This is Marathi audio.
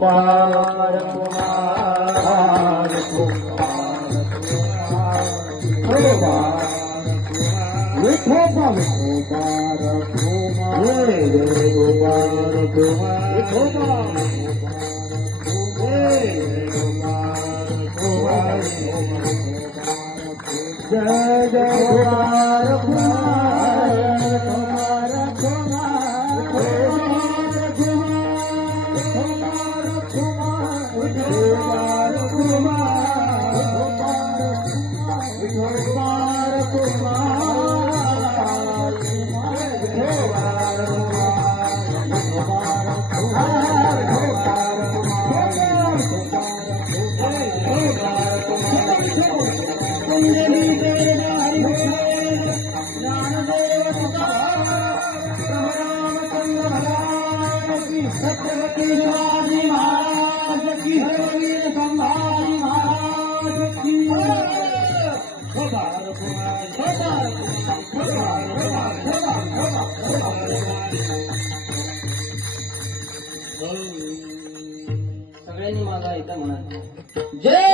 कुमार कुमार कुमार विठोबा कुमार कुमार जय कुमार कुमार विठोबा जय जय कुमार कुमार कुमार छत्रपति शिवाजी महाराज की वीर संभाजी महाराज की सगळ्यांनी माझा ऐका म्हणा जय